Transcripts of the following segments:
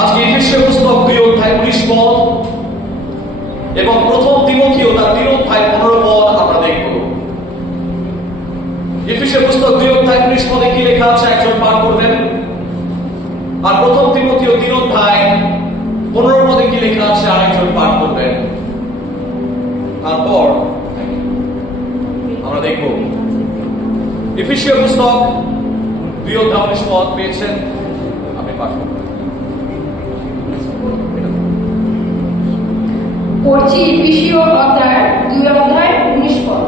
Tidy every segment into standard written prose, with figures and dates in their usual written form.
আজকে এফেসীয় পুস্তক 2 অধ্যায় 19 পদ এবং প্রথম তিমোথেও তার 3 অধ্যায় 15 পদ আমরা দেখব। এফেসীয় পুস্তক 2 অধ্যায় 19 পদে কি লেখা আছে একজন পাঠ করবেন, আর প্রথম তিমোথেও 3 অধ্যায় 15 পদে কি লেখা আছে আরেকজন পাঠ করবেন। তারপর আমরা দেখব এফেসীয় পুস্তক 2 অধ্যায় 19 পদ পেয়েছেন, আপনি পাঠ করবেন। পড়ছি এফেসীয় অধ্যায় 2 অধ্যায় 19 পদ।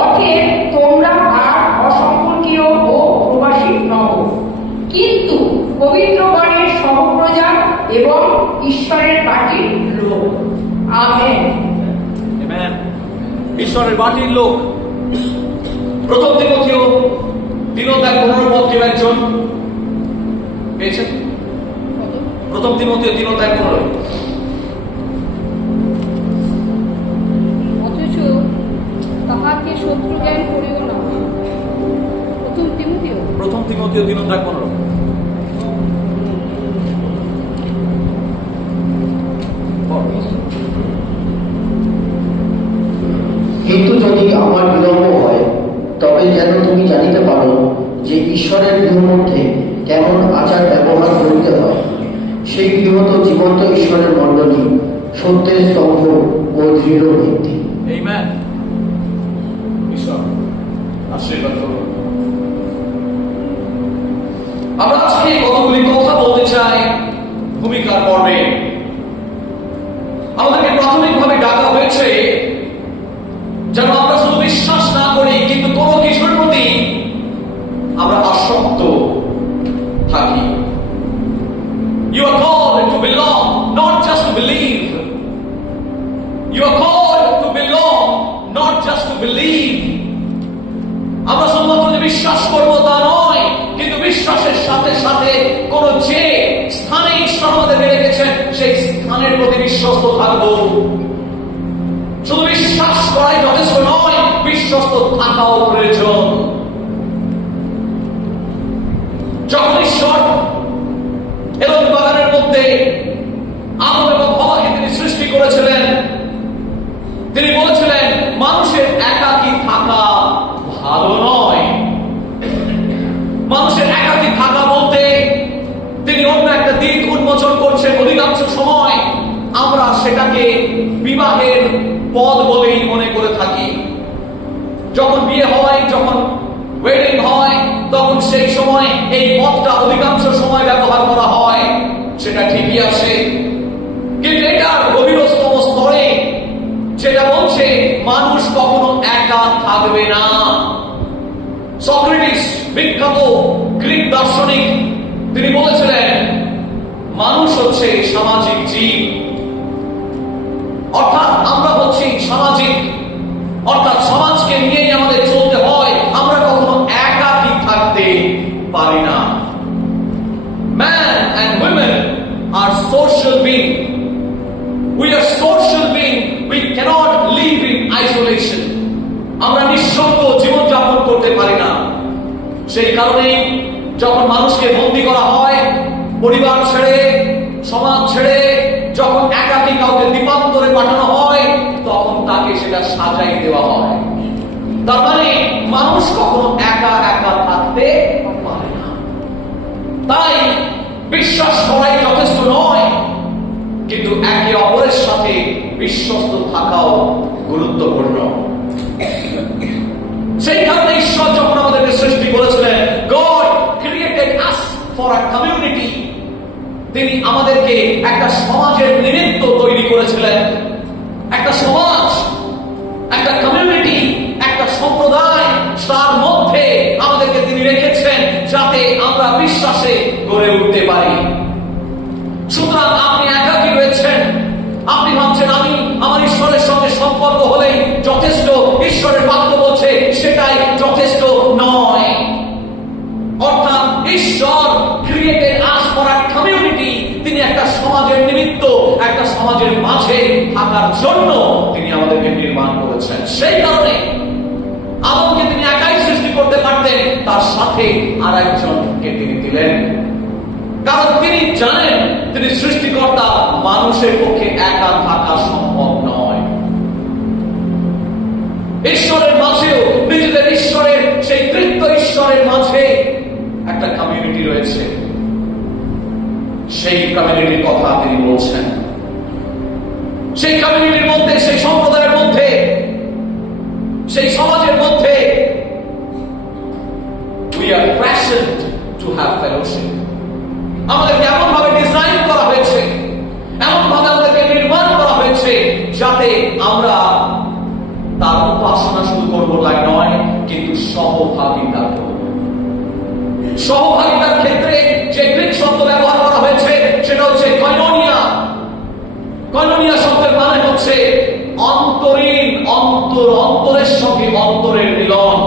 অতএব তোমরা আর অসম্পর্কীয় ও প্রবাসী নও, কিন্তু পবিত্রগণের সহপ্রজা এবং ঈশ্বরের বাটির লোক। আমেন। আমেন। ঈশ্বরের বাটির লোক। প্রথম তিমোথেও 3 অধ্যায় 15 পদ কেউ একজন পেয়েছেন? প্রথম তিমোথেও 3 অধ্যায় 15। অথচ তাহাকে শত্রু জ্ঞান করিও না। প্রথম তিমোথেও 3 অধ্যায় 15। কিন্তু যদি আমার বিলম্ব হয়, তবে যেন তুমি জানিতে পারো যে ঈশ্বরের গৃহের মধ্যে কেমন আচার ব্যবহার করিতে হয়, সেই গৃহ তো জীবন্ত ঈশ্বরের মণ্ডলী, সত্যের স্তম্ভ ও দৃঢ় ভিত্তি। আমেন। ঈশ্বর আশীর্বাদ করুন। আমরা আজকে কতগুলি কথা বলতে চাই ভূমিকার পর্বে। আমাদেরকে প্রাথমিকভাবে ডাকা হয়েছে যেন আমরা শুধু বিশ্বাস না করি, কিন্তু কোনো কিছুর প্রতি আমরা আসক্ত থাকি। You are called to belong, not just to believe. You are called to belong, not just to believe. আমরা শুধুমাত্র যে বিশ্বাস করবো তা নয়, কিন্তু বিশ্বাসের সাথে সাথে কোন যে স্থানে ঈশ্বর আমাদেরকে রেখেছেন সেই স্থানের প্রতি বিশ্বস্ত থাকবো। শুধু বিশ্বাস করাই যথেষ্ট নয়, বিশ্বস্ত থাকাও প্রয়োজন। যখন ঈশ্বর এবং বাগানের মধ্যে আদম এবং হওয়াকে তিনি সৃষ্টি করেছিলেন, তিনি বলেছিলেন মানুষের একাকী থাকা ভালো নয়। মানুষের একাকী থাকা বলতে তিনি অন্য একটা দিক উন্মোচন করছেন। অধিকাংশ সময় আমরা সেটাকে বিবাহের পদ বলেই মনে করে থাকি। যখন বিয়ে হয়, যখন ওয়েডিং হয়, তখন সেই সময় এই পদটা অধিকাংশ সময় ব্যবহার করা হয়। সেটা ঠিকই আছে, কিন্তু এটার গভীরতম স্তরে যেটা বলছে মানুষ কখনো একা থাকবে না। সক্রেটিস, বিখ্যাত গ্রিক দার্শনিক, তিনি বলেছিলেন মানুষ হচ্ছে সামাজিক জীব। অর্থাৎ আমরা হচ্ছি সামাজিক, অর্থাৎ সমাজকে নিয়েই আমাদের চলতে হয়। আমরা কখনো একাকী থাকতে পারি না। Man and women are social being. We are social being. We cannot live in isolation. আমরা নিঃসঙ্গ জীবনযাপন করতে পারি না। সেই কারণে যখন মানুষকে বন্দী করা হয়, পরিবার ছেড়ে, সমাজ ছেড়ে যখন একাকী কাউকে দ্বীপান্তরে পাঠানো হয়, তখন তাকে সেটা সাজাই দেওয়া হয়। তার মানে মানুষ কখনো একা একা থাকতে পারে না। তাই বিশ্বাস করাই যথেষ্ট নয়, কিন্তু একে অপরের সাথে বিশ্বস্ত থাকাও গুরুত্বপূর্ণ। সেই কারণে ঈশ্বর যখন আমাদেরকে সৃষ্টি করেছিলেন, God created us for a community. তিনি আমাদেরকে একটা সমাজের নিমিত্ত তৈরি করেছিলেন। একটা সমাজ, একটা কমিউনিটি, একটা সম্প্রদায়, তার মধ্যে আমাদেরকে তিনি রেখেছেন যাতে আমরা বিশ্বাসে গড়ে উঠতে পারি। সুতরাং আপনি একাকী রয়েছেন, আপনি ভাবছেন আমি আমার ঈশ্বরের সঙ্গে সম্পর্ক হলেই যথেষ্ট, ঈশ্বরের বাক্য বলছে সেটাই যথেষ্ট নয়। অর্থাৎ ঈশ্বর created us for a community. তিনি একটা সমাজের নিমিত্ত, একটা সমাজের মাঝে থাকার জন্য তিনি আমাদেরকে নির্মাণ করেছেন। সেই কারণে আদমকে তিনি একাই সৃষ্টি করতে পারতেন, তার সাথে আর একজনকে তিনি দিলেন। কারণ তিনি জানেন মানুষের পক্ষে একা থাকা সম্ভব নয়। ঈশ্বরের মাঝেও নিজেদের ঈশ্বরের সেই তৃতীয় ঈশ্বরের মাঝে একটা কমিউনিটি রয়েছে। সেই কমিউনিটির কথা তিনি বলছেন। সেই কমিউনিটির মধ্যে, সেই সম্প্রদায়ের মধ্যে, সেই সমাজের মধ্যে we are fashioned to have fellowship। আমাদেরকে এমন ভাবে ডিজাইন করা হয়েছে, এমন ভাবে আমাদেরকে নির্মাণ করা হয়েছে যাতে আমরা তার উপাসনা শুরু করবো তাই নয়, কিন্তু সহভাগিতা করব। সহভাগিতার ক্ষেত্রে যে গ্রিক শব্দ ব্যবহার করা হয়েছে সেটা হচ্ছে কয়নোনিয়া। কয়নোনিয়া শব্দের মানে হচ্ছে অন্তরীণ, অন্তরের সঙ্গে অন্তরের মিলন।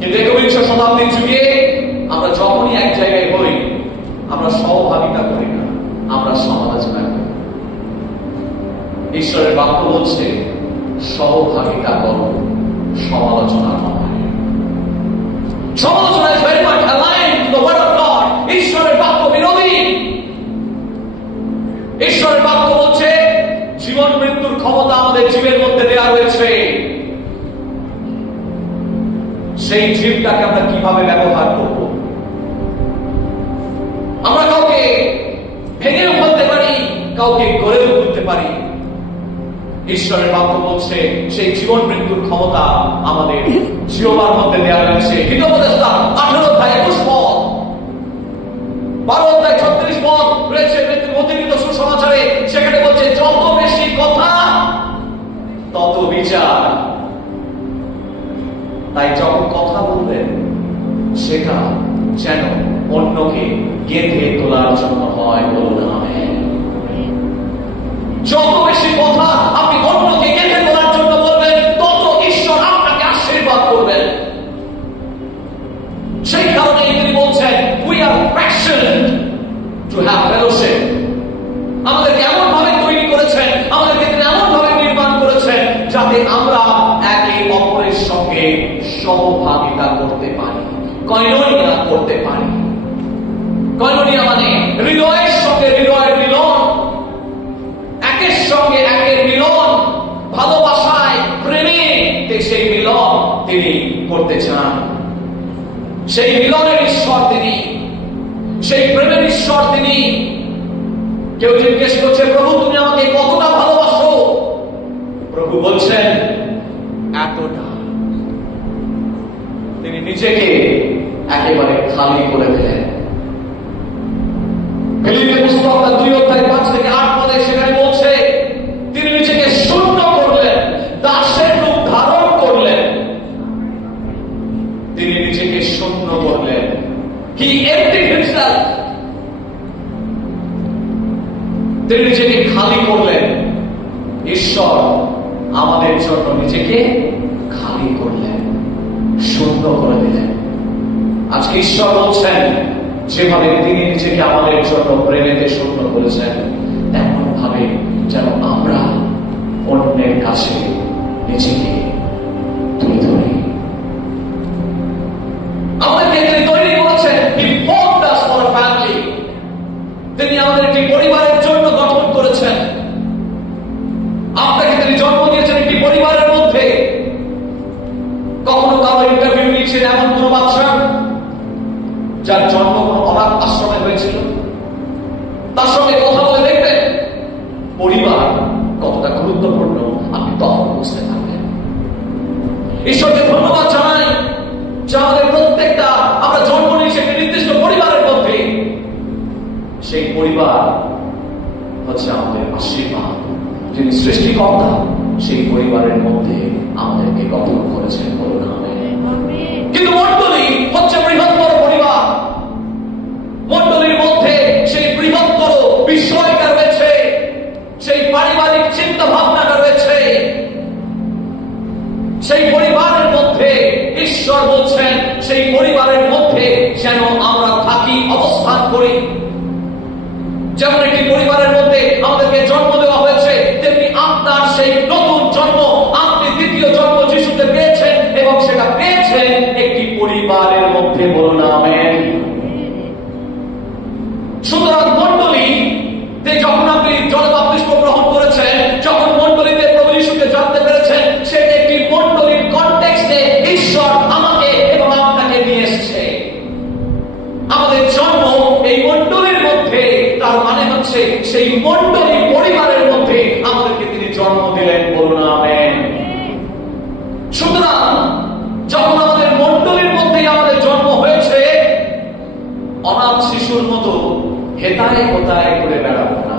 কিন্তু একবিংশ শতাব্দীর যুগে আমরা যখনই এক জায়গায় হই, আমরা সহভাগিতা করি না, আমরা সমালোচনা করি। ঈশ্বরের বাক্য বলছে সহভাগিতা করো, সমালোচনা নয়। সমালোচনা is very much aligned to the word of God। ঈশ্বরের বাক্য বিরোধী। ঈশ্বরের বাক্য বলছে জীবন মৃত্যুর ক্ষমতা আমাদের জীবের মধ্যে দেওয়া হয়েছে। সেই জীবটাকে আমরা কিভাবে ব্যবহার করব? আমরা কাউকে ভেঙেও ফেলতে পারি, কাউকে গড়েও তুলতে পারি। ঈশ্বরের বাক্য বলছে সেই জীবন মৃত্যুর ক্ষমতা আমাদের জিহ্বার মধ্যে দেওয়া রয়েছে। হিতোপদেশটা 18 অধ্যায় 21 পদ, 12 অধ্যায় 36 পদ রয়েছে মৃত্যুর অতিরিক্ত সুসমাচারে। সেখানে বলছে যত বেশি কথা তত বিচার। তাই যখন কথা বলবেন সেটা যেন অন্যকে গেঁথে তোলার জন্য হয়। বলুন আমেন। যত বেশি কথা আপনি অন্যকে গেঁথে তোলার জন্য বলবেন, তত ঈশ্বর আপনাকে আশীর্বাদ করবেন। সেই কারণে তিনি বলছেন we are fashioned to have fellowship। আমাদেরকে এমন ভাবে তৈরি করেছেন, আমাদেরকে তিনি এমন ভাবে নির্মাণ করেছেন যাতে আমরা একে অপরের সঙ্গে সহভাগিতা করতে পারি, কয়নোনিয়া করতে পারি। কয়নোনিয়া মানে হৃদয়ের সঙ্গে হৃদয়ের মিলন, একের সঙ্গে একের মিলন, ভালোবাসায়, প্রেমে সেই মিলন তিনি করতে চান। সেই মিলনের ঈশ্বর তিনি, সেই প্রেমের ঈশ্বর তিনি। কেউ জিজ্ঞেস করছে প্রভু তুমি আমাকে কতটা ভালোবাসো? প্রভু বলছেন এতটা। তিনি নিজেকে একেবারে খালি করে দিলেন। ফিলিপের পুস্তক 2 অধ্যায় 5 থেকে 8 পদে সেখানে বলছে তিনি নিজেকে শূন্য করলেন, দাসের রূপ ধারণ করলেন। তিনি নিজেকে শূন্য করলেন। He emptied himself। তিনি নিজেকে খালি করলেন। ঈশ্বর আমাদের জন্য নিজেকে খালি করলেন, শূন্য করে দিলেন। আজকে ঈশ্বর বলছেন যেভাবে তিনি নিজেকে আমাদের জন্য প্রেমেতে শূন্য করেছেন, তেমন ভাবে যেন আমরা অন্যের কাছে নিজেকে তুলে ধরি। আমাদেরকে তিনি তৈরি করেছেন। He formed us for a family। তিনি আমাদের একটি পরিবারের জন্য গঠন করেছেন। আপনাকে তিনি জন্ম দিয়েছেন একটি পরিবারের মধ্যে। কখনো কারো ইন্টারভিউ নিয়েছেন এমন কোন বাচ্চা যার জন্ম কোন অনাথ আশ্রমে হয়েছিল? তার সঙ্গে কথা বলে দেখবেন পরিবার কতটা গুরুত্বপূর্ণ, আপনি তখন বুঝতে পারবেন। ঈশ্বরকে ধন্যবাদ জানাই যে আমাদের প্রত্যেকটা আমরা জন্ম নিয়েছি একটি নির্দিষ্ট পরিবারের মধ্যে। সেই পরিবার হচ্ছে আমাদের আশীর্বাদ। যিনি সৃষ্টিকর্তা সেই পরিবারের মধ্যে আমাদেরকে গঠন করেছেন। বলুন আমেন। কিন্তু মণ্ডলী হচ্ছে বৃহত্তর পরিবার। মণ্ডলীর মধ্যে সেই বৃহত্তর বিষয়টা রয়েছে, সেই পারিবারিক চিন্তা ভাবনাটা রয়েছে। সেই পরিবারের মধ্যে ঈশ্বর বলছেন সেই পরিবারের মধ্যে যেন আমরা থাকি, অবস্থান করি। যেমন একটি পরিবারের মধ্যে আমাদেরকে জন্ম দেওয়া হয়েছে, তেমনি আপনার সেই নতুন জন্ম, আপনি দ্বিতীয় জন্ম যিশুতে পেয়েছেন এবং সেটা পেয়েছেন একটি পরিবারের মধ্যে। বলুন আমেন। সুতরাং মণ্ডলী যখন হচ্ছে সেই মণ্ডলী পরিবারের মধ্যে আমাদেরকে তিনি জন্ম দিলেন, বলুন আমেন। সুতরাং যখন আমাদের মণ্ডলীর মধ্যে আমাদের জন্ম হয়েছে, অনাথ শিশুর মতো হেতায় হোতায় করে বেড়াবো না।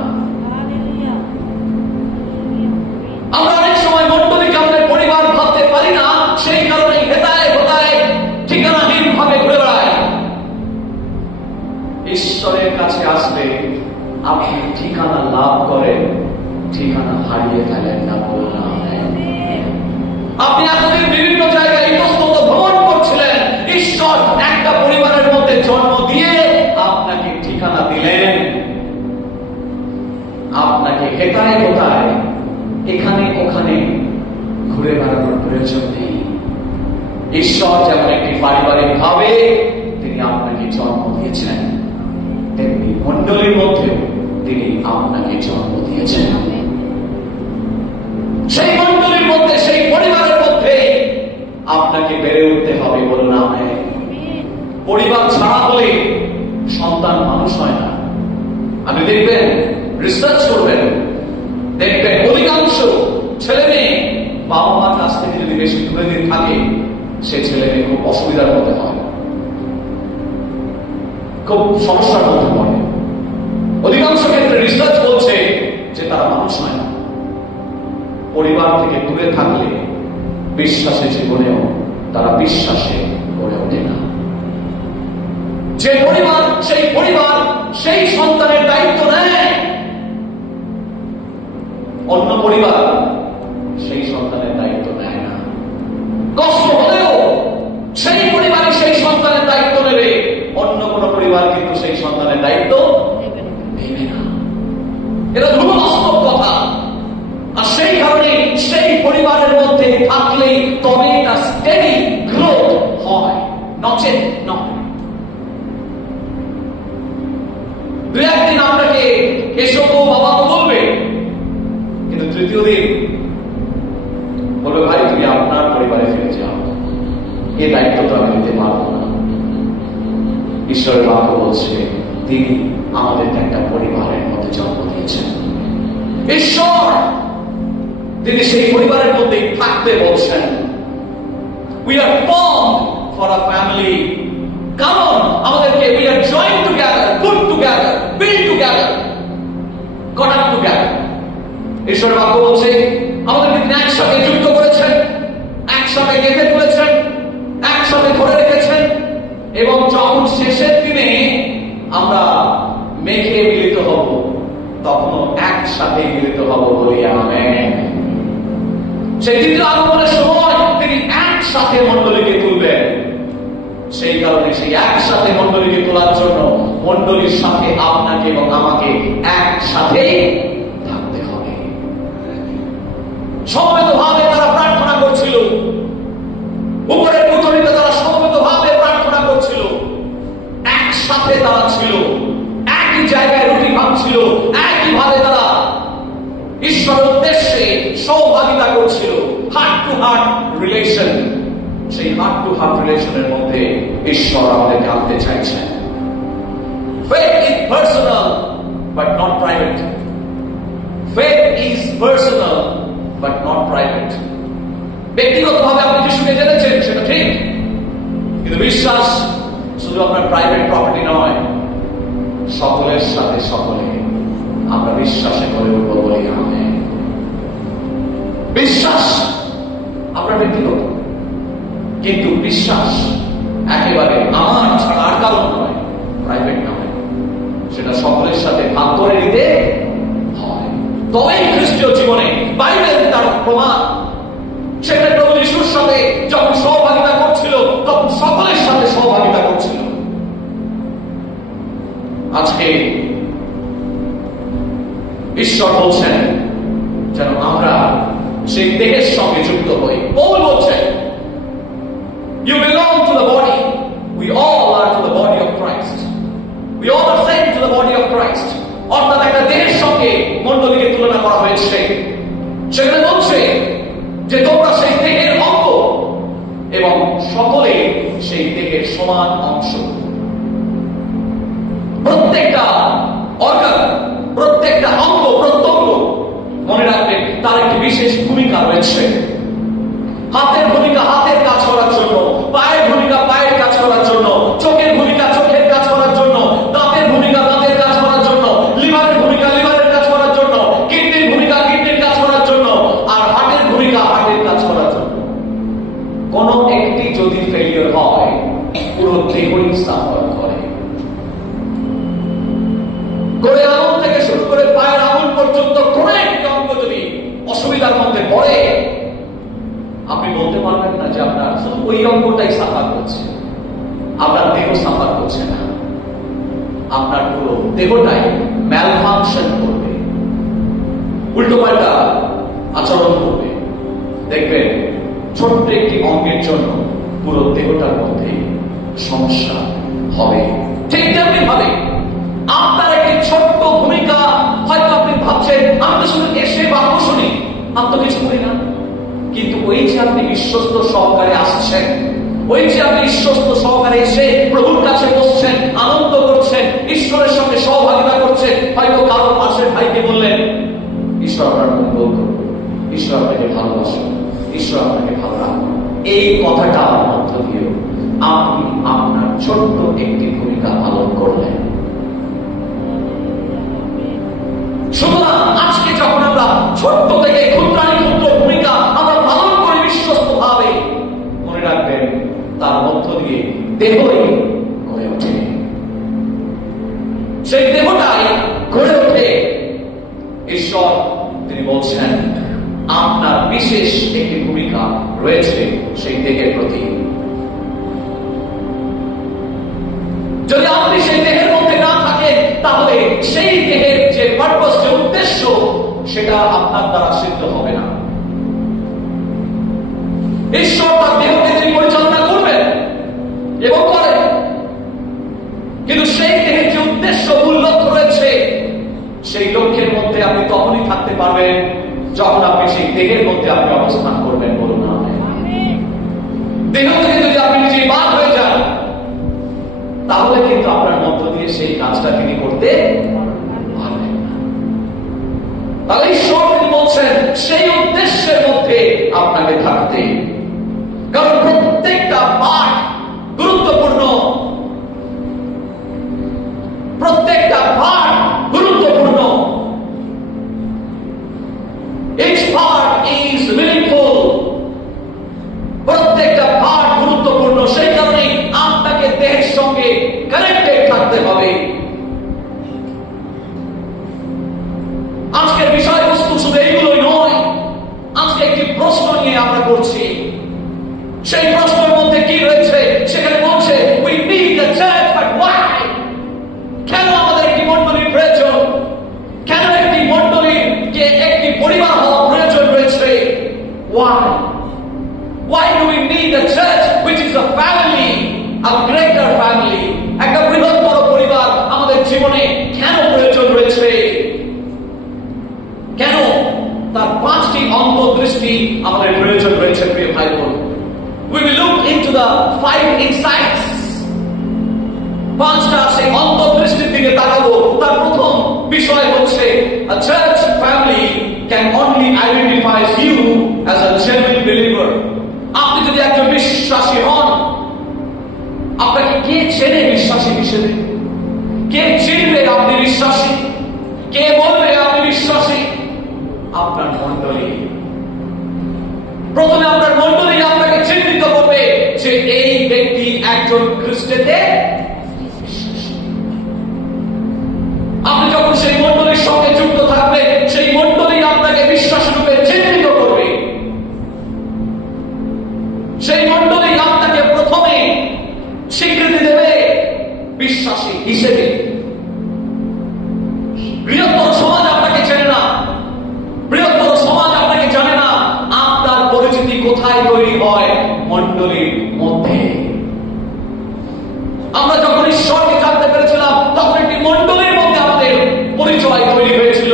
আমরা অনেক সময় মণ্ডলীকে আমাদের পরিবার ভাবতে পারি না, সেই কারণে হেতায় হোতায় ঠিকানাহীন ভাবে ঘুরে বেড়াই। ঈশ্বরের কাছে আসলে আপনি ঠিকানা লাভ করেন, ঠিকানা হারিয়ে ফেলেন না, বলুন আমেন। আপনি এতদিন বিভিন্ন জায়গায় ইতস্তত ভ্রমণ করছিলেন, ঈশ্বর একটা পরিবারের মধ্যে জন্ম দিয়ে আপনাকে ঠিকানা দিলেন। আপনাকে হেতায় হোতায় এখানে ওখানে ঘুরে বেড়ানোর প্রয়োজন নেই। ঈশ্বর যেমন একটি পারিবারিক ভাবে তিনি আপনাকে জন্ম দিয়েছেন, তেমনি মণ্ডলীর মধ্যেও তিনি আপনাকে জন্ম দিয়েছেন। সেই মণ্ডলীর মধ্যে, সেই পরিবারের মধ্যে আপনাকে বেড়ে উঠতে হবে, বলুন আমেন। পরিবার ছাড়া হলে সন্তান মানুষ হয় না। আপনি দেখবেন, রিসার্চ করবেন, দেখবেন অধিকাংশ ছেলে মেয়ে বাবা মার কাছ থেকে যদি বেশি দূরে দিন থাকে, সে ছেলে মেয়ে খুব অসুবিধার মধ্যে হয়, খুব সমস্যার মধ্যে পড়ে। অধিকাংশ ক্ষেত্রে রিসার্চ বলছে যে তারা মানুষ হয় না। পরিবার থেকে দূরে থাকলে বিশ্বাসে জীবনেও তারা বিশ্বাসে গড়ে ওঠে না। যে পরিবার, সেই পরিবার সেই সন্তানের দায়িত্ব নেয়, অন্য পরিবার সেই সন্তানের দায়িত্ব নেয় না। কষ্ট হলেও সেই পরিবারে সেই সন্তানের দায়িত্ব নেবে, অন্য কোন পরিবার কিন্তু সেই সন্তানের দায়িত্ব নেবে না। এটা ধ্রুব বাস্তব কথা। আর সেই কারণে সেই পরিবারের মধ্যে থাকলেই তবে এটা স্টেডি গ্রোথ হয়, নচেত নয়। দু একদিন আপনাকে এসব বাবা বলবে, কিন্তু তৃতীয় দিন বলবে ভাই তুমি আপনার পরিবারে ফিরে যাও, এই দায়িত্ব তো আমি নিতে পারবো না। ঈশ্বরের বাক্য বলছে তিনি আমাদেরকে একটা পরিবারের মধ্যে জন্ম দিয়েছেন। ঈশ্বর তিনি সেই পরিবারের মধ্যে থাকতে বলছেন। We are formed for a family. কারণ আমাদেরকে we are joined together, put together, build together, got up together. ঈশ্বরের বাক্য বলছে আমাদেরকে তিনি একসাথে যুক্ত করেছেন, একসাথে গেঁথে তুলেছেন, একসাথে ধরে রেখেছেন, এবং যখন শেষের দিনে আমরা মেঘে মিলিত হব, তখনও একসাথে মিলিত হব, বলি আমেন। সেই দ্বিতীয় আগমনের সময় তিনি একসাথে মণ্ডলীকে তুলবেন। সেই কারণে সেই একসাথে মণ্ডলীকে তোলার জন্য মণ্ডলীর সাথে আপনাকে এবং আমাকে একসাথে থাকতে হবে। সমবেত ভাবে তারা প্রার্থনা করছিল, উপরের কুঠরিতে তারা সমবেত ভাবে প্রার্থনা করছিল, একসাথে তারা ছিল, একই জায়গায় রুটি ভাঙছিল, একই ভাবে তারা ঈশ্বরের উদ্দেশ্যে সহভাগিতা করছিল। হার্ট টু হার্ট রিলেশন, সেই হার্ট টু হার্ট রিলেশনের মধ্যে ঈশ্বর আমাদেরকে আনতে চাইছেন। Faith is personal but not private. Faith is personal but not private. ব্যক্তিগতভাবে আপনি যিশুকে জেনেছেন সেটা ঠিক, কিন্তু বিশ্বাস শুধু আপনার প্রাইভেট প্রপার্টি নয়, সকলের সাথে সকলে আমরা বিশ্বাসে করে উঠবো, বলি আমেন। বিশ্বাস আপনার ব্যক্তিগত, কিন্তু বিশ্বাস একেবারে আমার ছাড়া আর কারণ নয়, প্রাইভেট নয়, সেটা সকলের সাথে ভাগ করে নিতে হয়। তবেই খ্রিস্টীয় জীবনে বাইবেল তার প্রমাণ। সেটা প্রভু যিশুর সাথে যখন সহভাগিতা করছিল, তখন সকলের সাথে সহভাগিতা করছিল। আজকে ঈশ্বর বলছেন যেন আমরা সেই দেহের সঙ্গে যুক্ত হই। পৌল বলছেন you belong to the body, we all are to the body of Christ, we all are sent to the body of Christ। অর্থাৎ একটা দেহের সঙ্গে মণ্ডলীকে তুলনা করা হয়েছে। সেখানে বলছে যে তোমরা সেই দেহের অঙ্গ এবং সকলে সেই দেহের সমান অংশ। প্রত্যেকটা অর্গান, রয়েছে। হাতের ভূমিকা হাতের কাজ করার জন্য, পায়ের ভূমিকা পায়ের কাজ করার জন্য, চোখের ভূমিকা চোখের কাজ করার জন্য, দাঁতের ভূমিকা দাঁতের কাজ করার জন্য, লিভারের ভূমিকা লিভারের কাজ করার জন্য, কিডনির ভূমিকা কিডনির কাজ করার জন্য, আর হার্টের ভূমিকা হার্টের কাজ করার জন্য। কোন একটি যদি ফেলিওর হয়, পুরো দেহই সাফার করে। গোড়ে আঙুল থেকে শুরু করে পায়ের আঙুল পর্যন্ত কোন একটি অঙ্গ যদি অসুবিধার মধ্যে পড়ে, আপনি বলতে পারবেন না যে আপনার শুধু ওই অঙ্গটাই সাফার করছে, আপনার দেহ সাফার করছে না। আপনার পুরো দেহটাই ম্যালফাংশন করবে, উল্টোপাল্টা আচরণ করবে। দেখবেন ছোট্ট একটি অঙ্গের জন্য পুরো দেহটার মধ্যে সমস্যা হবে। ঠিক তেমনি ভাবে আপনার একটি ছোট্ট ভূমিকা, হয়তো আপনি ভাবছেন আমি তো শুধু এসে বাক্য শুনি, আমি তো কিছু করি না, কিন্তু ওই যে আপনি বিশ্বস্ত সহকারে আসছেন, ওই যে আপনি বিশ্বস্ত সহকারে এসে প্রভুর কাছে বসছেন, আনন্দ করছেন, ঈশ্বরের সঙ্গে সহভাগিতা করছেন, হয়তো কারো পাশের ভাইকে বললেন ঈশ্বর আপনার মঙ্গল করুন, ঈশ্বর আপনাকে ভালোবাসুন, ঈশ্বর আপনাকে ভালো রাখুন, এই কথাটার মধ্য দিয়েও আপনি আপনার ছোট্ট একটি ভূমিকা পালন করলেন। সুতরাং আজকে যখন আমরা ছোট্ট থেকে ক্ষুদ্রাণী ক্ষুদ্র ভূমিকা আমরা পালন করি বিশ্বস্ত ভাবে, মনে রাখবেন তার মধ্য দিয়ে দেহই গড়ে ওঠে। সেই দেহটাই গড়ে ওঠে। ঈশ্বর তিনি বলছেন আপনার বিশেষ একটি ভূমিকা রয়েছে সেই দেহের প্রতি। যদি আপনি সেই দেহের মধ্যে না থাকেন, তাহলে সেই দেহের যে পারপাস, যে উদ্দেশ্য, সেটা আপনার দ্বারা সিদ্ধ হবে না। ঈশ্বর তার দেহকে তিনি পরিচালনা করবেন এবং করেন, কিন্তু সেই দেহের যে উদ্দেশ্য, মূল লক্ষ্য রয়েছে, সেই লক্ষ্যের মধ্যে আপনি তখনই থাকতে পারবেন যখন আপনি সেই দেহের মধ্যে আপনি অবস্থান করবেন। বলুন না, দেহ থেকে যদি আপনি নিজে বাদ হয়ে যান, তাহলে কিন্তু আপনার মধ্য দিয়ে সেই কাজটা তিনি করতে পারবেন না। তাহলে ঈশ্বর তিনি বলছেন সেই উদ্দেশ্যের মধ্যে আপনাকে থাকতে, কারণ প্রত্যেকটা পাঠ গুরুত্বপূর্ণ, প্রত্যেকটা পাঠ গুরুত্বপূর্ণ। Each part is meaningful. প্রত্যেকটা পাঠ গুরুত্বপূর্ণ, সেই কারণে আপনাকে দেহের সঙ্গে কানেক্টেড থাকতে হবে। আজকের বিষয়বস্তু শুধু এইগুলোই নয়, আজকে একটি প্রশ্ন নিয়ে আমরা করছি। সেই প্রশ্নের মধ্যে কি রয়েছে? সেখানে বলছে we need a church, but why? কেন আমাদের একটি মণ্ডলীর প্রয়োজন? কেন একটি মণ্ডলীর যে একটি পরিবার হওয়া প্রয়োজন রয়েছে? Why? Why do we need a church which is a family, a greater family? একটা বৃহত্তর পরিবার আমাদের জীবনে কেন প্রয়োজন রয়েছে? কেন? তার পাঁচটি অন্তর্দৃষ্টি আমাদের প্রয়োজন রয়েছে প্রিয় ভাই বোন। We will look into the 5 insights. পাঁচটা সেই অন্তর্দৃষ্টির দিকে তাকাবো। তার প্রথম বিষয় হচ্ছে a church family can only identify you as a genuine believer. আপনি যদি একজন বিশ্বাসী হন, আপনাকে কে চেনে বিশ্বাসী হিসেবে? কে চিনবে আপনি বিশ্বাসী? কে বলবে আপনি বিশ্বাসী? আপনার মণ্ডলী। প্রথমে আপনার মণ্ডলী আপনাকে চিহ্নিত করবে যে এই ব্যক্তি একজন খ্রিস্টে। আপনি যখন সেই মণ্ডলীর সঙ্গে যুক্ত থাকবেন, সেই মণ্ডলী আপনাকে বিশ্বাস রূপে চিহ্নিত করবে। সেই মণ্ডলী আপনাকে প্রথমে স্বীকৃতি দেবে বিশ্বাসী হিসেবে। বৃহত্তর সমাজ আপনাকে চেনে না, বৃহত্তর সমাজ আপনাকে জানে না। আপনার পরিচিতি কোথায় তৈরি হয়? মণ্ডলীর মধ্যে। আমরা যখন ঈশ্বরকে জানতে পেরেছিলাম, তখন একটি মণ্ডলীর মধ্যে আমাদের পরিচয় তৈরি হয়েছিল।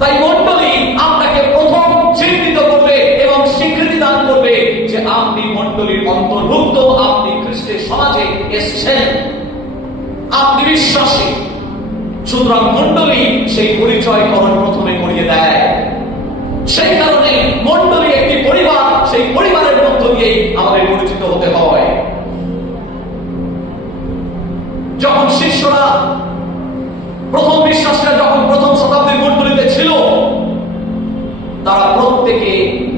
তাই মণ্ডলী আপনাকে প্রথম চিহ্নিত করবে এবং স্বীকৃতি দান করবে যে আপনি মণ্ডলীর অন্তর্ভুক্ত, আপনি খ্রিস্টের সমাজে এসেছেন, আপনি বিশ্বাসী। সুতরাং মণ্ডলী সেই পরিচয়করণ প্রথমে করিয়ে দেয়। সেই কারণে মণ্ডলী একটি পরিবার, সেই পরিবারের মধ্য দিয়েই আমাদের পরিচিত হতে হয়। যখন শিষ্যরা, প্রথম বিশ্বাসীরা যখন প্রথম শতাব্দীর মণ্ডলীতে ছিল, তারা প্রত্যেকে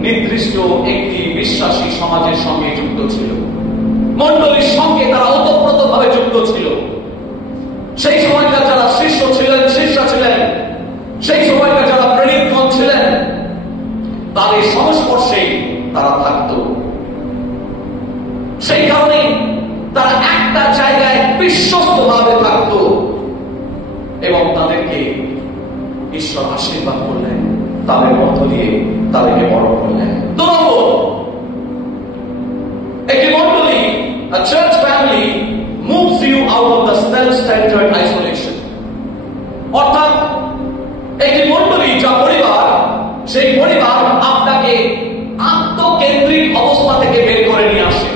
নির্দিষ্ট একটি বিশ্বাসী সমাজের সঙ্গে যুক্ত ছিল, মণ্ডলীর সঙ্গে তারা ওতপ্রোতভাবে যুক্ত ছিল। সেই সময়কার যারা শিষ্য ছিলেন, শিষ্যা ছিলেন, সেই সময়কার যারা প্রেরিতগণ ছিলেন, তাদের সংস্পর্শে তারা থাকত। সেই কারণে তারা একটা জায়গায় বিশ্বস্ত ভাবে থাকত এবং তাদেরকে ঈশ্বর আশীর্বাদ করলেন, তাদের মধ্য দিয়ে তাদেরকে বড় করলেন। দু নম্বর, একটি মণ্ডলী, a church family moves you out of the self-centered isolation. অর্থাৎ একটি মণ্ডলী, যা পরিবার, সেই পরিবার আপনাকে আত্মকেন্দ্রিক অবস্থা থেকে বের করে নিয়ে আসে।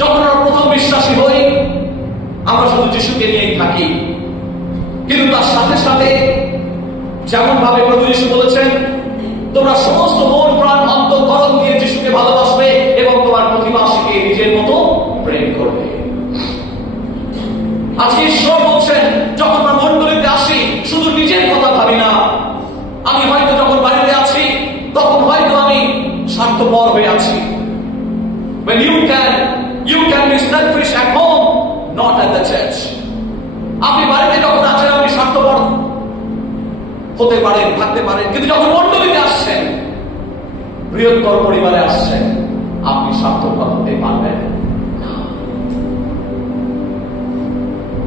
যখন আমরা প্রথম বিশ্বাসী হই, আমরা শুধু যিশুকে নিয়েই থাকি, কিন্তু তার সাথে সাথে যেমন ভাবে প্রভু যিশু বলেছেন, তোমরা সমস্ত মন প্রাণ অন্তঃকরণ দিয়ে যিশুকে ভালোবাসবে এবং তোমার প্রতিবেশীকে নিজের মতো প্রেম করবে। আজকে ঈশ্বর বলছেন, যখন আমরা মণ্ডলীতে আসি, শুধু নিজের কথা ভাবি না। আমি হয়তো যখন বাড়িতে আছি, তখন হয়তো আমি স্বার্থপর হয়ে আছি। When you can be selfish at home, not at the church. আপনি বাড়িতে যখন আছেন, আপনি স্বার্থপর হতে পারেন, থাকতে পারেন, কিন্তু যখন মণ্ডলীতে আসছেন, বৃহত্তর পরিবারে আসছেন, আপনি স্বার্থপর হতে পারবেন।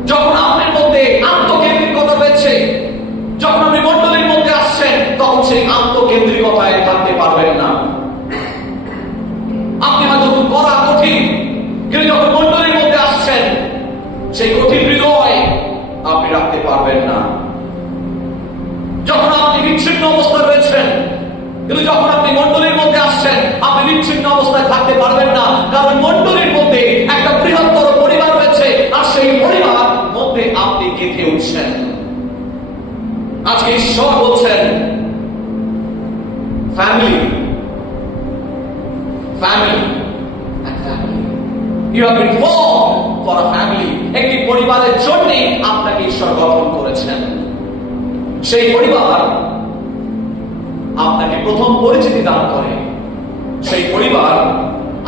যখন আপনার মধ্যে আত্মকেন্দ্রিকতা রয়েছে, যখন আপনি মণ্ডলীর মধ্যে আসছেন, তখন সেই আত্মকেন্দ্রিকতায় থাকতে পারবেন না। আপনি হয়তো করা কঠিন, কিন্তু যখন মণ্ডলীর মধ্যে আসছেন, সেই কঠিন হৃদয় আপনি রাখতে পারবেন না। যখন আপনি বিচ্ছিন্ন অবস্থায় রয়েছেন, কিন্তু যখন আপনি মণ্ডলীর মধ্যে আসছেন, আপনি বিচ্ছিন্ন অবস্থায় থাকতে পারবেন না, কারণ মণ্ডলীর মধ্যে একটা বৃহত্তর পরিবার রয়েছে, আর সেই পরিবার মধ্যে আপনি গেঁথে উঠছেন। আজকে ঈশ্বর বলছেন, family, you have been formed for a family. একটি পরিবারের জন্য আপনাকে ঈশ্বর গঠন করেছেন। সেই পরিবার আপনাকে প্রথম পরিচিতি দান করে। সেই পরিবার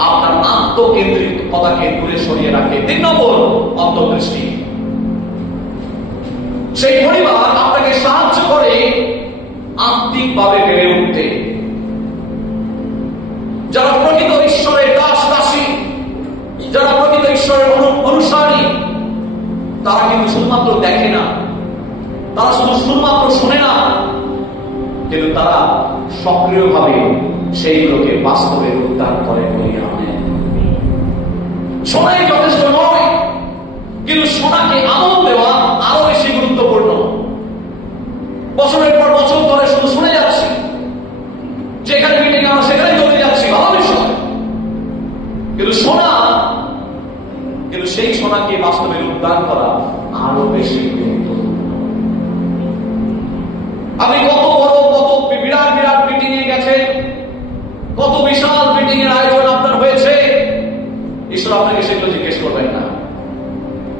আপনার আত্মকেন্দ্রিকতাকে দূরে সরিয়ে রাখে। 3 নম্বর, অন্তর্দৃষ্টি। সেই পরিবার আপনাকে সাহায্য করে আত্মিকভাবে বেড়ে উঠতে। যারা প্রকৃত ঈশ্বরের দাস দাসী, যারা প্রকৃত ঈশ্বরের অনুসারী, তারা কিন্তু শুধুমাত্র দেখে না, তারা শুধুমাত্র শোনে না, কিন্তু তারা সক্রিয়ভাবে সেইগুলোকে বাস্তবে রূপদান করে বলি আমেন। শোনাই যথেষ্ট নয়, কিন্তু শোনাকে আমল দেওয়া আরো বেশি গুরুত্বপূর্ণ। বছরের পর বছর ধরে শুধু শুনে যাচ্ছি, যেখানে মিটিং আমরা সেখানে চলে যাচ্ছি, ভালো বিষয়, কিন্তু শোনা, কিন্তু সেই শোনাকে বাস্তবে রূপদান করা আরো বেশি গুরুত্বপূর্ণ। আপনি কত বড়, কত বিরাট বিরাট মিটিং এ গেছেন, কত বিশাল মিটিং এর আয়োজন আপনার হয়েছে, ঈশ্বর আপনাকে সেগুলো জিজ্ঞেস করবেন না।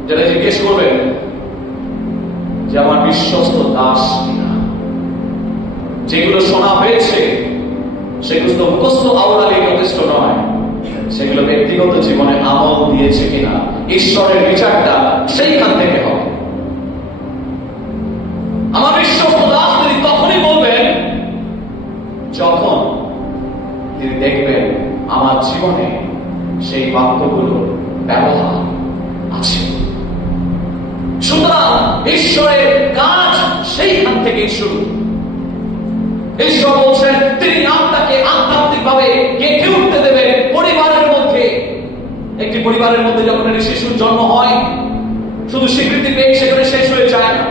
যেটা জিজ্ঞেস করবেন যে আমার বিশ্বস্ত দাস কিনা। যেগুলো শোনা হয়েছে সেগুলো মুখস্থ আওড়ালে যথেষ্ট নয়, সেগুলো ব্যক্তিগত জীবনে আমল দিয়েছে কিনা, ঈশ্বরের বিচারটা সেইখান থেকে হবে। আমার বিশ্বস্ত দাস তিনি তখনই বলবেন যখন তিনি দেখবেন আমার জীবনে সেই বাক্যগুলো ব্যবহার আছে। সুতরাং ঈশ্বরের কাজ সেইখান থেকেই শুরু। ঈশ্বর বলছেন তিনি আপনাকে আধ্যাত্মিকভাবে গেঁথে উঠতে দেবেন পরিবারের মধ্যে। একটি পরিবারের মধ্যে যখন একটি শিশুর জন্ম হয়, শুধু স্বীকৃতি পেয়ে সেখানে শেষ হয়ে যায় না।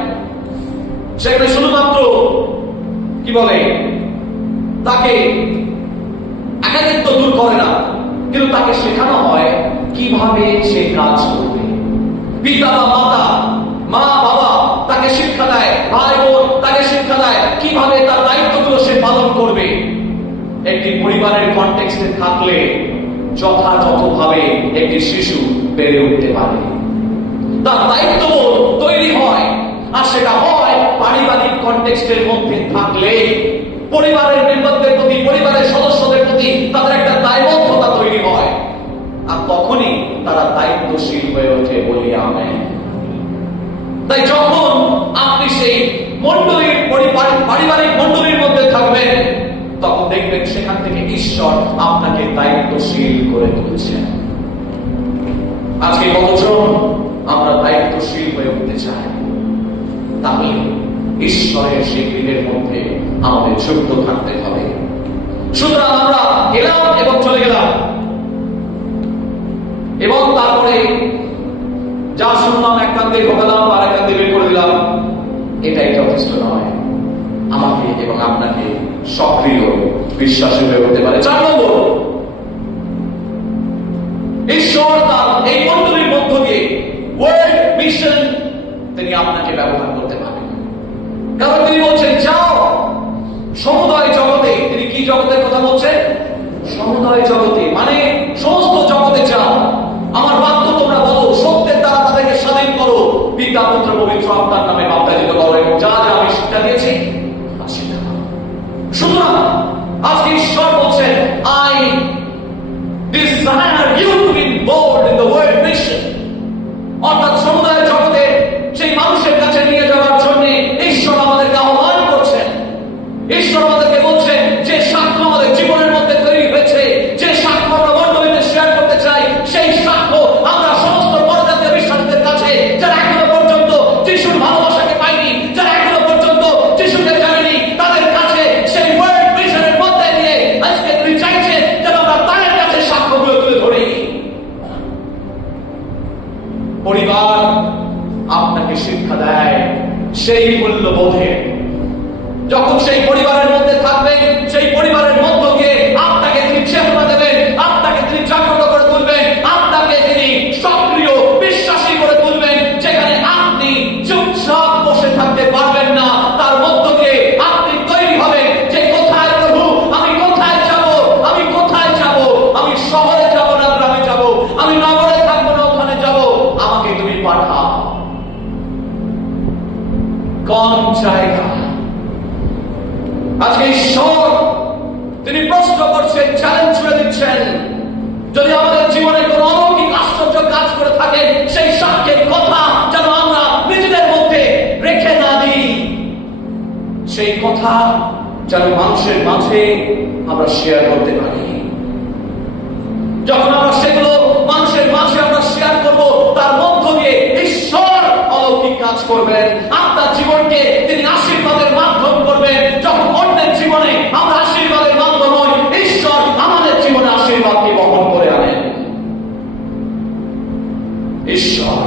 সেখানে শুধুমাত্র কি বলে, তাকে একাকিত্ব দূর করে না, কিন্তু তাকে শেখানো হয় কিভাবে সে কাজ করবে। পিতা বা মাতা, মা বাবা তাকে শিক্ষা দেয়, ভাই বোন তাকে শিক্ষা দেয় কিভাবে তার দায়িত্বগুলো সে পালন কনটেক্সটে থাকলে যথাযথভাবে একটি শিশু বেড়ে উঠতে পারে, তার দায়িত্ববোধ তৈরি হয়। আর সেটা হয় পারিবারিক কনটেক্সটের মধ্যে থাকলে পরিবারের মেম্বারদের প্রতি, পরিবারের সদস্যদের প্রতি তাদের একটা দায়বদ্ধতা তৈরি হয়, আর তখনই তারা দায়িত্বশীল হয়ে ওঠে, বলি আমেন। তাই যখন আপনি সেই মণ্ডলীর পারিবারিক মণ্ডলীর মধ্যে থাকবেন, তখন দেখবেন সেখান থেকে ঈশ্বর আপনাকে দায়িত্বশীল করে তুলছেন। আজকে কতজন আমরা দায়িত্বশীল হয়ে উঠতে চাই? তাহলে ঈশ্বরের সেই গৃহের মধ্যে আমাদের যুক্ত থাকতে হবে। সুতরাং আমরা এলাম এবং চলে গেলাম, এবং তারপরে যা শুনলাম এক কান দিয়ে ঢোকালাম আর এক কান দিয়ে বের করে দিলাম, এটাই যথেষ্ট নয়। আমাকে এবং আপনাকে সক্রিয় বিশ্বাসী হয়ে উঠতে পারে। 4 নম্বর, ঈশ্বর তার এই মণ্ডলীর মধ্য দিয়ে ওয়ার্ল্ড মিশন তিনি আপনাকে ব্যবহার করতে পারেন। কারণ তিনি বলছেন যাও সমুদয় জগতে। তিনি কি জগতের কথা বলছেন? সমুদয় জগতে, মানে সমস্ত জগতে যাও, আমার বাক্য তোমরা বলো, সত্যের দ্বারা তাদেরকে স্বাধীন করো, পিতা পুত্র পবিত্র আত্মার নামে বাপ্তাজিত করো, এবং যা যা আমি শিক্ষা দিয়েছি সেটা করো। সুতরাং আজকে ঈশ্বর বলছেন, I desire you to be involved in the world mission। অর্থাৎ সমুদায় জগতে সেই মানুষের কাছে নিয়ে যাওয়ার জন্য ঈশ্বর আমাদেরকে আহ্বান করছেন। ঈশ্বর আমাদেরকে বলছেন যে সাক্ষ্য আমাদের জীবনের মধ্যে তৈরি হয়েছে, যে সাক্ষ্য আমরা মণ্ডলীতে শেয়ার করতে চাই, সেই সাক্ষ্য আমরা সমস্ত পরজাতীয় বিশ্বাসীদের কাছে, যারা এখনো পর্যন্ত যিশুর ভালোবাসাকে পায়নি, যারা এখনো পর্যন্ত যিশুকে জানেনি, তাদের কাছে সেই ওয়ার্ল্ড মিশনের মধ্যে দিয়ে আজকে তিনি চাইছেন যেন আমরা তাদের কাছে সাক্ষ্যগুলো তুলে ধরি। পরিবার আপনাকে শিক্ষা দেয় সেই মূল্যবোধে। যখন সেই পরিবারের মধ্যে থাকবেন, সেই পরিবারের মধ্য দিয়ে আপনাকে তিনি চেতনা দেবেন, আপনাকে তিনি জাগ্রত করে তুলবেন, আপনাকে তিনি সক্রিয় বিশ্বাসী করে তুলবেন, যেখানে আপনি চুপচাপ বসে থাকতে পারবেন না। তার মধ্য দিয়ে আপনি তৈরি হবেন যে কোথায় প্রভু, আমি কোথায় যাব, আমি কোথায় যাব, আমি শহরে যাব না গ্রামে যাব, আমি নগরে থাকবো না ওখানে যাব, আমাকে তুমি পাঠাও। কোন জায়গা? আজকে ঈশ্বর তিনি প্রশ্ন করছেন, চ্যালেঞ্জ করে দিচ্ছেন, যদি আমাদের জীবনে কোন অলৌকিক আশ্চর্য কাজ করে থাকে, সেই সাক্ষ্যের কথা যেন আমরা নিজেদের মধ্যে রেখে না দিই, সেই কথা যেন মানুষের মাঝে আমরা শেয়ার করতে পারি। যখন আমরা সেগুলো মানুষের মাঝে আমরা শেয়ার করব, তার মধ্য দিয়ে ঈশ্বর অলৌকিক কাজ করবেন, আপনার জীবনকে তিনি আশীর্বাদের মাধ্যম করবেন। যখন অন্যের জীবনে আমরা আশীর্বাদের মাধ্যম হই, ঈশ্বর আমাদের জীবনে আশীর্বাদকে বহন করে আনেন। ঈশ্বর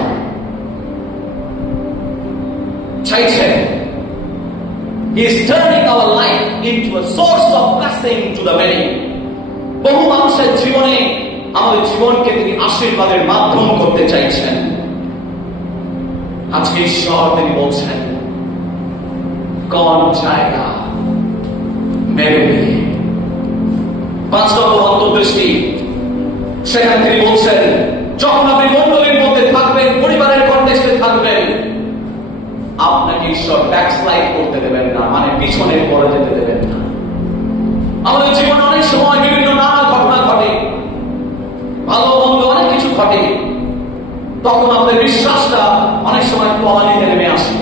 চাইছেন, He is turning our life into a source of blessing to the many। বহু মানুষের জীবনে আমাদের জীবনকে তিনি আশীর্বাদের মাধ্যম করতে চাইছেন। আজকে ঈশ্বর তিনি বলছেন, কোন জায়গা মেরে 5 নম্বর অন্তর্দৃষ্টি, সেখানে তিনি বলছেন যখন আপনি মণ্ডলীর মধ্যে থাকবেন, পরিবারের কনটেক্সটে থাকবেন, আপনাকে ঈশ্বর ব্যাকস্লাইড করতে দেবেন না, মানে পিছনে পড়ে যেতে দেবেন না। আমাদের জীবনে অনেক সময় বিভিন্ন নানা ঘটনা ঘটে, ভালো মন্দ অনেক কিছু ঘটে, তখন আমাদের বিশ্বাসটা অনেক সময় তলানিতে নেমে আসে।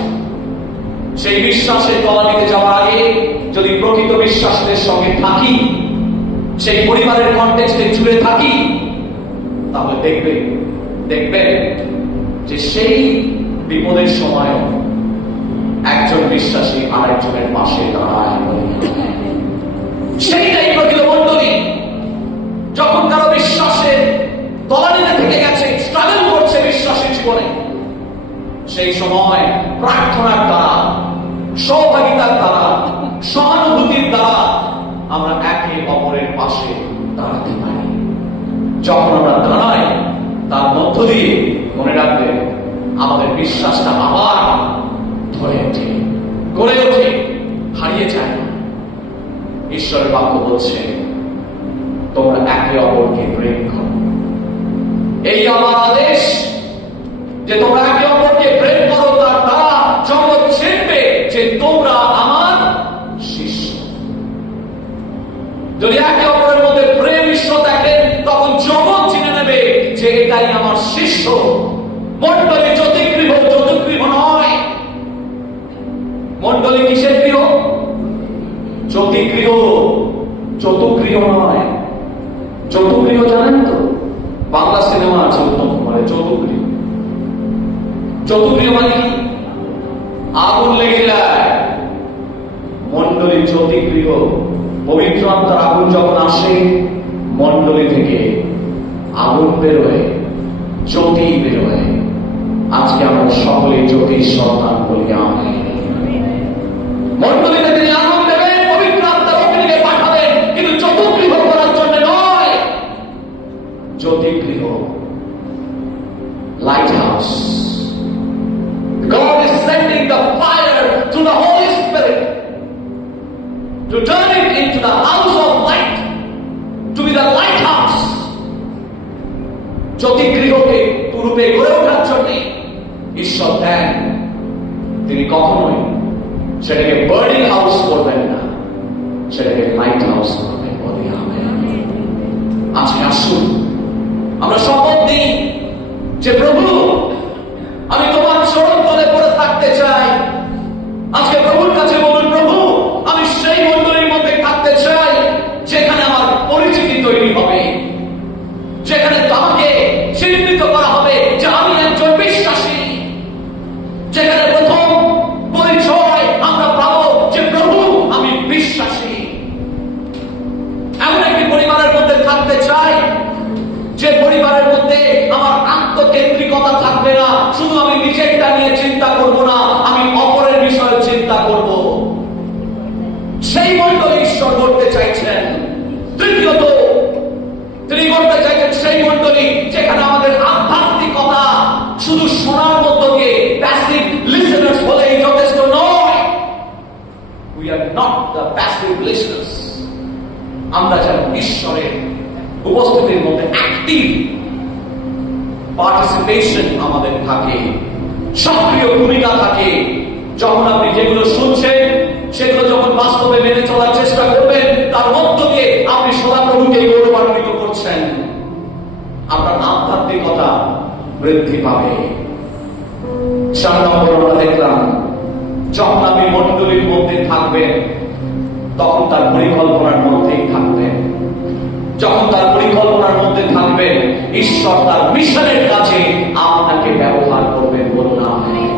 সেই বিশ্বাসের তলানিতে যাওয়ার আগে যদি প্রকৃত বিশ্বাসীদের সঙ্গে থাকি, সেই পরিবারের কনটেক্সটে জুড়ে থাকি, তাহলে দেখবেন যে সেই বিপদের সময় একজন বিশ্বাসী আরেকজনের পাশে দাঁড়ায়। সেইটাই প্রকৃত মণ্ডলী। যখন কারো বিশ্বাসের তলানিতে থেকে গেছে, স্ট্রাগল করছে বিশ্বাসের জীবনে, সেই সময় প্রার্থনার দ্বারা, সহভাগিতার দ্বারা, সহানুভূতির দ্বারা আমরা একে অপরের পাশে দাঁড়াতে পারি। যখন আমরা দাঁড়াই, তার মধ্য দিয়ে মনে রাখবেন আমাদের বিশ্বাসটা আবার ধরে ওঠে, গড়ে ওঠে, হারিয়ে যায় না। ঈশ্বরের বাক্য বলছে তোমরা একে অপরকে প্রেম করো। এই আমার আদেশ যে তোমরা একে অপরকে প্রেম করো, তার দ্বারা জগৎ চিনবে যে তোমরা আমার শিষ্য। যদি একে অপরের মধ্যে প্রেম ঈশ্বর দেখেন, তখন জগৎ চিনে নেবে যে এটাই আমার শিষ্য। মণ্ডলী জ্যোতিগৃহ, জ্যোতিগৃহ নয়। মণ্ডলী কিসের গৃহ? জ্যোতিগৃহ, চতুগৃহ নয়। চতুগৃহ জানেন তো? বাংলা সিনেমা আছে উত্তম কুমারের চতুগৃহ। চতুগৃহ মানে কি? আগুন লেগে যায়। মণ্ডলী জ্যোতিগৃহ, পবিত্র আত্মার আগুন যখন আসে, মণ্ডলী থেকে আগুন বেরোয়, জ্যোতি বেরোয়। আজকে আমরা সকলে জ্যোতির সন্তান বলি আমেন। মণ্ডলীতে তিনি আগুন দেবেন, পবিত্র আত্মার অগ্নিকে পাঠাবেন, কিন্তু চতুগৃহ করার জন্য নয়। জ্যোতিগৃহ, lighthouse. God is sending the fire to the Holy Spirit to turn it into the house of light, to be the lighthouse. জ্যোতিগৃহকে পূর্বে গড়ে ওঠার জন্য ঈশ্বর দেন। তিনি কখনোই সেটাকে বার্নিং হাউস করবেন না, সেটাকে লাইট হাউস করবেন বলে আমেন। আজকে আসুন আমরা শপথ দিই যে প্রভু, আমি তোমার চরণ তলে পড়ে থাকতে চাই। আজকে প্রভুর কাছে বলুন, প্রভু আমি সেই মণ্ডলীর মধ্যে থাকতে চাই যেখানে আমার পরিচিতি তৈরি হবে, যেখানে আমাকে চিহ্নিত করা হবে যে আমি একজন বিশ্বাসী, যেখানে প্রথম পরিচয় আমরা পাবো যে প্রভু আমি বিশ্বাসী। এমন একটি পরিবারের মধ্যে থাকতে চাই যে পরিবারের মধ্যে আমার আত্মকেন্দ্রিকতা থাকবে না। শুধু আমি নিজেরটা নিয়ে চিন্তা করব না, আমি অপরের বিষয়ে চিন্তা করব। সেই মণ্ডলী ঈশ্বর করতে চাইছেন। তৃতীয়ত তিনি করতে চাইছেন সেই মণ্ডলী যেখানে আমাদের আধ্যাত্মিকতা শুধু শোনার মতো দিয়ে প্যাসিভ লিসেনার্স হলেই যথেষ্ট নয়। We are not the passive listeners. আমরা যেন ঈশ্বরের উপস্থিতির মধ্যে অ্যাক্টিভ পার্টিসিপেশন আমাদের থাকে, সক্রিয় ভূমিকা থাকে। যখন আপনি যেগুলো শুনছেন সেগুলো যখন বাস্তবে মেনে চলার চেষ্টা করবেন, তার মধ্য দিয়ে আপনি সদাপ্রভুকে গৌরবান্বিত করছেন। আপনার আধ্যাত্মিকতা বৃদ্ধি পাবে। 4 নম্বর আমরা দেখলাম, যখন আপনি মণ্ডলীর মধ্যে থাকবেন তখন তার পরিকল্পনার মধ্যেই থাকবেন। যখন তার পরিকল্পনার মধ্যে থাকবেন, ঈশ্বর তার মিশনের কাজে আপনাকে ব্যবহার করবেন। বলুন আমেন।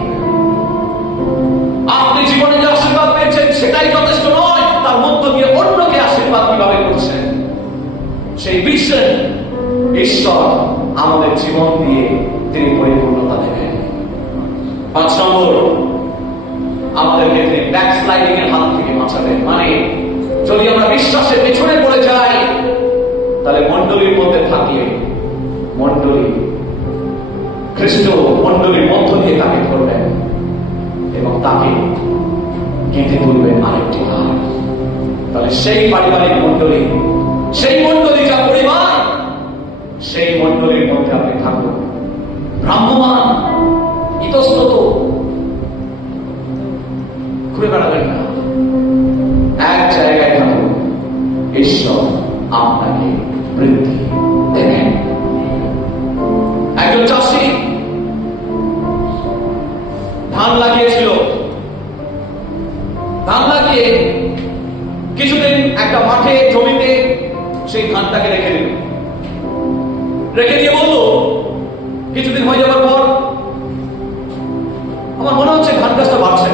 আপনি জীবনে যে আশীর্বাদ পেয়েছেন সেটাই যথেষ্ট নয়, তার মধ্য দিয়ে অন্যকে আশীর্বাদ কিভাবে করছেন সেই বিষয় ঈশ্বর আমাদের জীবন দিয়ে তিনি পরিপূর্ণতা দেবেন। 5 নম্বর, আমাদেরকে তিনি ব্যাকস্লাইডিং এর হাত থেকে বাঁচাবেন। মানে যদি আমরা বিশ্বাসের পেছনে পড়ে যাই, তাহলে মণ্ডলীর মধ্যে থাকলে মণ্ডলী খ্রিস্ট মণ্ডলীর মধ্য দিয়ে তাকে ধরবেন এবং তাকে গেঁথে তুলবেন আরেকটি ভার। তাহলে সেই পারিবারিক মণ্ডলী, সেই মণ্ডলী যা পরিবার, সেই মণ্ডলীর মধ্যে আপনি থাকুন ভ্রাম্যমান, ইতস্তত ঘুরে বেড়াবেন না, এক জায়গায় থাকুন। ঈশ্বর আপনাকে বৃদ্ধি দেবেন। একজন চাষি ধান লাগিয়েছিল। ধান লাগিয়ে কিছুদিন একটা মাঠে জমিতে সেই ধানটাকে রেখে দিল। রেখে দিয়ে বলল, কিছুদিন হয়ে যাওয়ার পর আমার মনে হচ্ছে ধান গাছটা বাড়ছে।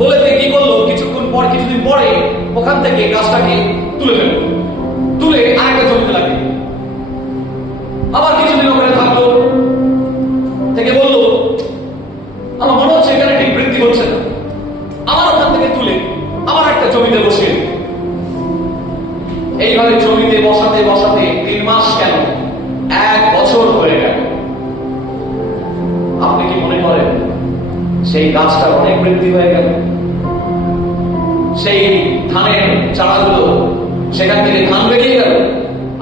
বলে কি করলো, কিছুদিন পরে ওখান থেকে গাছটাকে তুলে ফেলল, তুলে আরেকটা জমিতে লাগিয়ে আবার কিছুদিন ওখানে থাকলো, থেকে বললো আমার মনে হচ্ছে এখানে ঠিক বৃদ্ধি হচ্ছে না, আবার ওখান থেকে তুলে আবার একটা জমিতে বসিয়ে। এইভাবে জমিতে বসাতে বসাতে 3 মাস কেন 1 বছর হয়ে গেল। আপনি কি মনে করেন সেই গাছটা অনেক বৃদ্ধি হয়ে গেল? সেই ধানের চারাগুলো সেখান থেকে ধান বেরিয়ে গেল।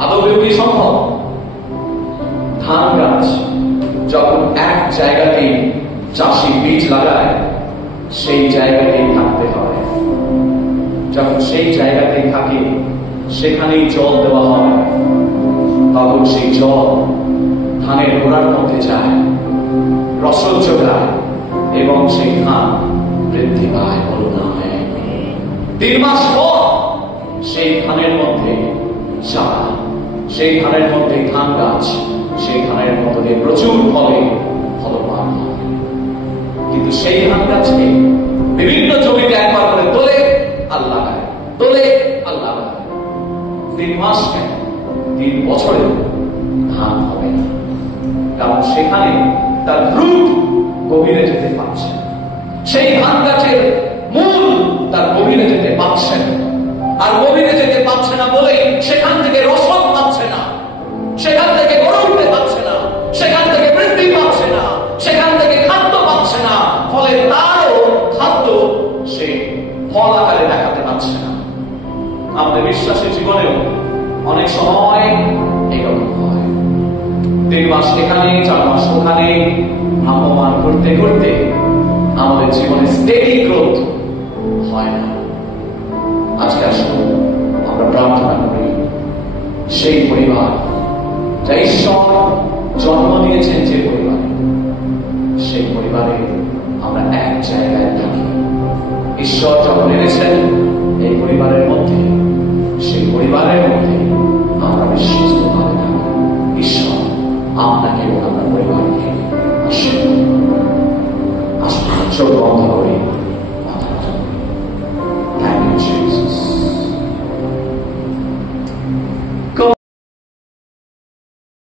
আদৌ কি সম্ভব? ধান গাছ যখন এক জায়গাতেই চাষি বীজ লাগায়, সেই জায়গাতেই থাকতে হয়। যখন সেই জায়গাতেই থাকে, সেখানেই জল দেওয়া হয়, তখন সেই জল ধানের গোড়ার মধ্যে যায়, রসদ যোগায় এবং সেই ধান বৃদ্ধি পায়। বলুন আমেন। 3 মাস পর সেই ধানের মধ্যে চারা, সেই ধানের মধ্যে ধান গাছ, সেই ধানের মধ্যে প্রচুর ফলে ফলবান হয়। কিন্তু সেই ধান গাছকে বিভিন্ন জমিতে একবার করে তোলে আল্লাহ গায়, তোলে আল্লাহ গায়। 3 মাস কেন, 3 বছরে ধান হবে না, কারণ সেখানে তার রুট গভীরে যেতে পারছে না। সেই ধান গাছের মূল তার গভীরে যেতে পারছে না, আর গভীরে যেতে পারছে না বলে সেখান থেকে রসদ পাচ্ছে না, সেখান থেকে গড়ে উঠতে পারছে না, সেখান থেকে বৃদ্ধি পাচ্ছে না, সেখান থেকে খাদ্য পাচ্ছে না। ফলে তারও খাদ্য সে ফল আকারে দেখাতে পারছে না। আমাদের বিশ্বাসের জীবনেও অনেক সময় এরকম হয়। 3 মাস এখানে, 4 মাস ওখানে ভ্রাম্যমান করতে করতে আমাদের জীবনে স্টেডি গ্রোথ হয় না। আজকে আসুন আমরা প্রার্থনা করি সেই পরিবার, যা ঈশ্বর জন্ম দিয়েছেন যে পরিবারে, সেই পরিবারে আমরা এক জায়গায় থাকি। ঈশ্বর যখন এনেছেন এই পরিবারের মধ্যে, সেই পরিবারের মধ্যে আমরা বিশ্বস্তভাবে থাকি। ঈশ্বর আপনাকে এবং আপনার পরিবারকে আশীর্বাদ করুন। আসুন চোখ বন্ধ করে